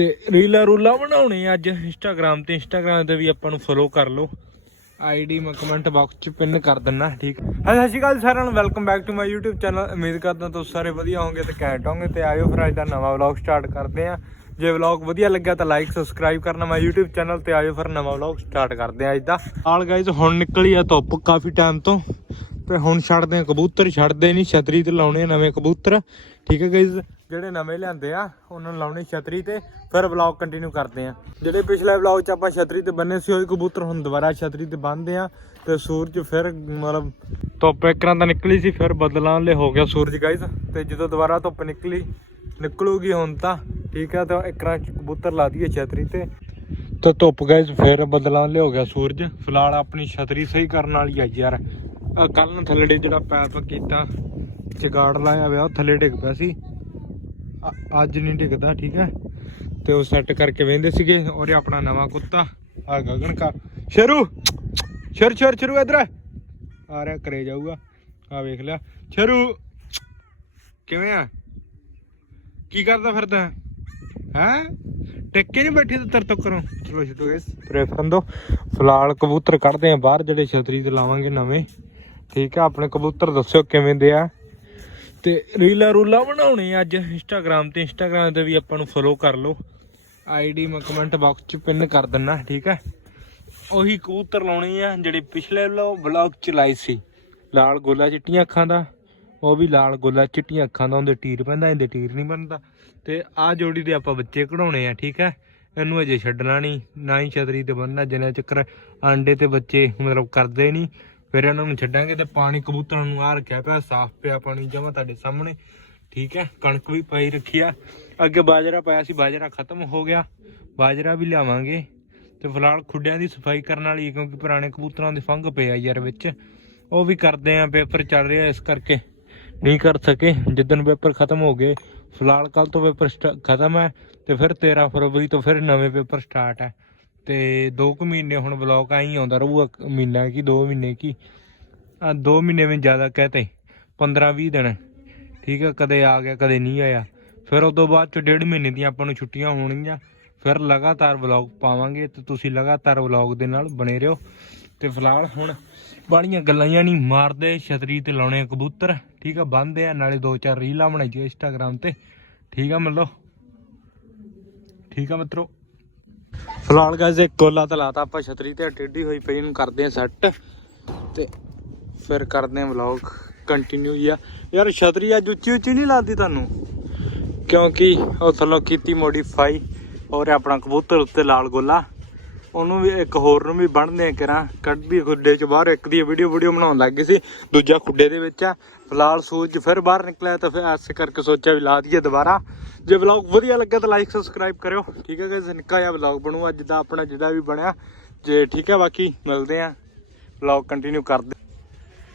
ਤੇ ਰੀਲਾਂ ਰੂਲਾਂ ਬਣਾਉਣੇ ਅੱਜ ਇੰਸਟਾਗ੍ਰam ਤੇ। ਇੰਸਟਾਗ੍ਰam ਤੇ ਵੀ ਆਪਾਂ ਨੂੰ ਫੋਲੋ ਕਰ ਲਓ। ਆਈਡੀ ਮੈਂ ਕਮੈਂਟ ਬਾਕਸ 'ਚ ਪਿੰਨ ਕਰ ਦਿੰਨਾ, ਠੀਕ? ਹੈ ਸਤਿ ਸ਼੍ਰੀ ਅਕਾਲ ਸਾਰਿਆਂ ਨੂੰ। Welcome back to my YouTube channel ਉਮੀਦ ਕਰਦਾ ਤੁਸੀਂ ਸਾਰੇ ਵਧੀਆ ਹੋਵੋਗੇ ਤੇ ਕੈਂਟ ਹੋਵੋਗੇ। ਤੇ ਆਇਓ ਫਿਰ ਅੱਜ ਦਾ ਨਵਾਂ ਵਲੌਗ ਸਟਾਰਟ ਕਰਦੇ ਆ ਜੇ ਵਲੌਗ ਵਧੀਆ ਲੱਗਿਆ ਤਾਂ ਲਾਈਕ ਸਬਸਕ੍ਰਾਈਬ ਕਰਨਾ ਮਾਈ YouTube ਚੈਨਲ ਤੇ ਆਇਓ ਫਿਰ ਨਵਾਂ ਵਲੌਗ ਸਟਾਰਟ ਕਰਦੇ ਆ ਅੱਜ ਦਾ। ਆਲ ਗਾਇਜ਼ ਹੁਣ ਨਿਕਲੀ ਆ ਧੁੱਪ ਕਾਫੀ ਟਾਈਮ ਤੋਂ। ਤੇ ਹੁਣ ਛੱਡਦੇ ਆ ਕਬੂਤਰ, ਛੱਡਦੇ ਨਹੀਂ, ਛਤਰੀ ਤੇ ਲਾਉਣੇ ਆ ਨਵੇਂ ਕਬੂਤਰ। ਠੀਕ ਹੈ ਗਾਇਜ਼ ਜਿਹੜੇ ਨਵੇਂ ਲਿਆਂਦੇ ਆ, ਉਹਨਾਂ ਨੂੰ ਲਾਉਣੀ ਛਤਰੀ ਤੇ ਫਿਰ ਵਲੌਗ ਕੰਟੀਨਿਊ ਕਰਦੇ ਆ। ਜਿਹੜੇ ਪਿਛਲੇ ਵਲੌਗ 'ਚ ਆਪਾਂ ਛਤਰੀ ਤੇ ਬੰਨੇ ਸੀ, ਉਹੀ ਕਬੂਤਰ ਹੁਣ ਦੁਬਾਰਾ ਛਤਰੀ ਤੇ ਬੰਨਦੇ ਆ ਤੇ ਸੂਰਜ ਫਿਰ ਮਤਲਬ ਧੁੱਪ ਇੱਕਰਾਂ ਤਾਂ ਨਿਕਲੀ ਸੀ, ਫਿਰ ਬਦਲਾਂ ਵਾਲੇ ਹੋ ਗਿਆ ਸੂਰਜ ਗਾਇਜ਼ ਤੇ ਜਦੋਂ ਦੁਬਾਰਾ ਧੁੱਪ ਨਿਕਲੀ, ਨਿਕਲੂਗੀ ਹੁਣ ਤਾਂ, ਠੀਕ ਆ, ਤਾਂ ਇੱਕਰਾਂ 'ਚ ਕਬੂਤਰ ਲਾ ਦਈਏ ਛਤਰੀ ਤੇ। ਤਾਂ ਧੁੱਪ ਗਾਇਜ਼ ਫਿਰ ਬਦਲਾਂ ਵਾਲੇ ਹੋ ਗਿਆ ਸੂਰਜ। ਫਿਲਹਾਲ ਆਪਣੀ ਛਤਰੀ ਸਹੀ ਕਰਨ ਵਾਲੀ ਆ ਯਾਰ। ਕੱਲ ਨੂੰ ਥੱਲੇ ਜਿਹੜਾ ਪੈਪ ਕੀਤਾ ਚਗਾੜ ਲਾਇਆ ਹੋਇਆ, ਉਹ ਥੱਲੇ ਡਿੱਗ ਪਿਆ ਸੀ। ਅੱਜ ਨਹੀਂ ਡਿੱਗਦਾ, ਠੀਕ ਹੈ? ਤੇ ਉਹ ਸੈੱਟ ਕਰਕੇ ਵੇਂਦੇ ਸੀਗੇ ਔਰ ਇਹ ਆਪਣਾ ਨਵਾਂ ਕੁੱਤਾ, ਆ ਗਗਨ ਕਾ ਸ਼ਰੂ! ਸ਼ਰ ਸ਼ਰ, ਸ਼ਰੂ ਇਧਰ ਆ। ਰਿਹਾ, ਕਰੇ ਜਾਊਗਾ। ਆ ਵੇਖ ਲਿਆ। ਸ਼ਰੂ! ਕਿਵੇਂ ਆ? ਕੀ ਕਰਦਾ ਫਿਰਦਾ? ਹੈ? ਟਿੱਕੇ ਨਹੀਂ ਬੈਠੀ ਤੇ ਤਰ ਤੱਕ ਕਰੋ ਚਲੋ ਛੁੱਟੋ ਗਾਇਸ ਪ੍ਰੈਫਰਨ ਦੋ ਫਿਲਹਾਲ ਕਬੂਤਰ ਕੱਢਦੇ ਆ ਬਾਹਰ, ਜਿਹੜੇ ਛਤਰੀ ਤੇ ਲਾਵਾਂਗੇ ਨਵੇਂ। ਠੀਕ ਆ, ਆਪਣੇ ਕਬੂਤਰ ਦੱਸਿਓ ਕਿਵੇਂ ਦੇ ਆ। ਤੇ ਰੀਲਾਂ ਰੂਲਾਂ ਬਣਾਉਣੇ ਅੱਜ ਇੰਸਟਾਗ੍ਰam ਤੇ। ਇੰਸਟਾਗ੍ਰam ਤੇ ਵੀ ਆਪਾਂ ਨੂੰ ਫੋਲੋ ਕਰ ਲਓ। ਆਈਡੀ ਮੈਂ ਕਮੈਂਟ ਬਾਕਸ 'ਚ ਪਿੰਨ ਕਰ ਦਿੰਨਾ, ਠੀਕ ਹੈ ਉਹੀ ਕਬੂਤਰ ਲਾਉਣੇ ਆ ਜਿਹੜੇ ਪਿਛਲੇ ਵਲੌਗ ਚ ਲਾਈ ਸੀ। ਲਾਲ ਗੋਲਾ ਚਿੱਟੀਆਂ ਅੱਖਾਂ ਦਾ। ਉਹ ਵੀ ਲਾਲ ਗੋਲਾ ਚਿੱਟੀਆਂ ਅੱਖਾਂ ਦਾ, ਉਹਦੇ ਟੀਰ ਪੈਂਦਾ, ਇਹਦੇ ਟੀਰ ਨਹੀਂ ਬਣਦਾ। ਤੇ ਆਹ ਜੋੜੀ ਦੇ ਆਪਾਂ ਬੱਚੇ ਕਢਾਉਣੇ ਆ, ਠੀਕ ਹੈ ਇਹਨੂੰ ਅਜੇ ਛੱਡਣਾ ਨਹੀਂ, ਨਾ ਹੀ ਛਤਰੀ ਤੇ ਬੰਨਣਾ ਜਿੰਨਾ ਚੱਕਰ ਆਂਡੇ ਤੇ ਬੱਚੇ ਮਤਲਬ ਕਰਦੇ ਨਹੀਂ। ਫਿਰ ਇਹਨਾਂ ਨੂੰ ਛੱਡਾਂਗੇ ਤੇ ਪਾਣੀ ਕਬੂਤਰਾਂ ਨੂੰ ਆ ਰੱਖਿਆ ਪਿਆ, ਸਾਫ਼ ਪਿਆ ਪਾਣੀ ਜਮਾ ਤੁਹਾਡੇ ਸਾਹਮਣੇ। ਠੀਕ ਹੈ, ਕਣਕ ਵੀ ਪਾਈ ਰੱਖੀ ਆ। ਅੱਗੇ ਬਾਜਰਾ ਪਾਇਆ ਸੀ, ਬਾਜਰਾ ਖਤਮ ਹੋ ਗਿਆ। ਬਾਜਰਾ ਵੀ ਲਿਆਵਾਂਗੇ। ਤੇ ਫਿਲਹਾਲ ਖੁੱਡਿਆਂ ਦੀ ਸਫ਼ਾਈ ਕਰਨ ਵਾਲੀ ਹੈ, ਕਿਉਂਕਿ ਪੁਰਾਣੇ ਕਬੂਤਰਾਂ ਦੇ ਫੰਗ ਪਏ ਆ ਯਾਰ ਵਿੱਚ। ਉਹ ਵੀ ਕਰਦੇ ਆ, ਪੇਪਰ ਚੱਲ ਰਿਹਾ ਇਸ ਕਰਕੇ। ਨਹੀਂ ਕਰ ਸਕੇ, ਜਿੱਦਣ ਪੇਪਰ ਖਤਮ ਹੋ ਗਏ, ਫਿਲਹਾਲ ਕੱਲ ਤੋਂ ਪੇਪਰ ਖਤਮ ਹੈ, ਤੇ ਫਿਰ 13 ਫਰਵਰੀ ਤੋਂ ਫਿਰ ਨਵੇਂ ਪੇਪਰ ਸਟਾਰਟ ਹੈ। ਤੇ 2 ਕੁ ਮਹੀਨੇ ਹੁਣ ਬਲੌਗ ਆਈ ਆਉਂਦਾ ਰਹੂਗਾ ਮਹੀਨਾ ਕੀ 2 ਮਹੀਨੇ ਕੀ। ਆ 2 ਮਹੀਨੇ ਵਿੱਚ ਜ਼ਿਆਦਾ ਕਹਤੇ 15 20 ਦਿਨ। ਠੀਕ ਆ, ਕਦੇ ਆ ਗਿਆ, ਕਦੇ ਨਹੀਂ ਆਇਆ। ਫਿਰ ਉਸ ਤੋਂ ਬਾਅਦ ਚ ਡੇਢ ਮਹੀਨੇ ਦੀਆਂ ਆਪਾਂ ਨੂੰ ਛੁੱਟੀਆਂ ਹੋਣਗੀਆਂ। ਫਿਰ ਲਗਾਤਾਰ ਵਲੌਗ ਪਾਵਾਂਗੇ ਤੇ ਤੁਸੀਂ ਲਗਾਤਾਰ ਵਲੌਗ ਦੇ ਨਾਲ ਬਣੇ ਰਹੋ। ਤੇ ਫਿਲਹਾਲ ਹੁਣ ਬਾੜੀਆਂ ਗੱਲਾਂ ਜਾਂ ਨਹੀਂ ਮਾਰਦੇ, ਛਤਰੀ ਤੇ ਲਾਉਣੇ ਕਬੂਤਰ। ਠੀਕ ਆ, ਬੰਨਦੇ ਆ, ਨਾਲੇ ਦੋ ਚਾਰ ਰੀਲਾਂ ਬਣਾਈਏ ਇੰਸਟਾਗ੍ਰam ਤੇ। ਠੀਕ ਆ, ਮੱਲੋ। ਠੀਕ ਆ, ਮਿੱਤਰੋ। ਫਿਲਹਾਲ ਗਾਇਜ਼ ਇੱਕ ਕੋਲਾ ਤਾਂ ਲਾਤਾ ਆਪਾਂ ਛਤਰੀ ਤੇ, ਟੇਢੀ ਹੋਈ ਪਈ ਇਹਨੂੰ ਕਰਦੇ ਆ ਸੈੱਟ ਤੇ ਫਿਰ ਕਰਦੇ ਆ ਵਲੌਗ ਕੰਟੀਨਿਊ ਆ। ਯਾਰ ਛਤਰੀ ਅੱਜ ਉੱਚੀ ਉੱਚੀ ਨਹੀਂ ਲਾਦੀ ਤੁਹਾਨੂੰ? ਕਿਉਂਕਿ ਉਹ ਥੱਲੋਂ ਕੀਤੀ ਮੋਡੀਫਾਈ ਔਰ ਆਪਣਾ ਕਬੂਤਰ ਉੱਤੇ ਲਾਲ ਗੋਲਾ। ਉਹਨੂੰ ਵੀ ਇੱਕ ਹੋਰ ਨੂੰ ਵੀ ਬੰਨਦੇ ਆ ਕਰਾਂ। ਕੱਢਦੀ ਖੁੱਡੇ ਚ ਬਾਹਰ, ਇੱਕ ਦੀ ਵੀਡੀਓ ਵੀਡੀਓ ਬਣਾਉਣ ਲੱਗ ਗਈ ਸੀ, ਦੂਜਾ ਖੁੱਡੇ ਦੇ ਵਿੱਚ ਆ। ਫਿਲਹਾਲ ਸੂਰਜ ਫਿਰ ਬਾਹਰ ਨਿਕਲਿਆ ਤਾਂ ਫਿਰ ਐਸੇ ਕਰਕੇ ਸੋਚਿਆ ਵੀ ਲਾ ਦਈਏ ਦੁਬਾਰਾ। ਜੇ ਵਲੌਗ ਵਧੀਆ ਲੱਗਾ ਤਾਂ ਲਾਈਕ ਸਬਸਕ੍ਰਾਈਬ ਕਰਿਓ। ਠੀਕ ਹੈ ਗਾਇਸ ਨਿੱਕਾ ਜਿਹਾ ਵਲੌਗ ਬਣੂਗਾ ਜਿੱਦਾਂ ਆਪਣਾ ਜਿੱਦਾਂ ਵੀ ਬਣਿਆ। ਜੇ ਠੀਕ ਹੈ ਬਾਕੀ, ਮਿਲਦੇ ਆ ਵਲੌਗ ਕੰਟੀਨਿਊ ਕਰਦੇ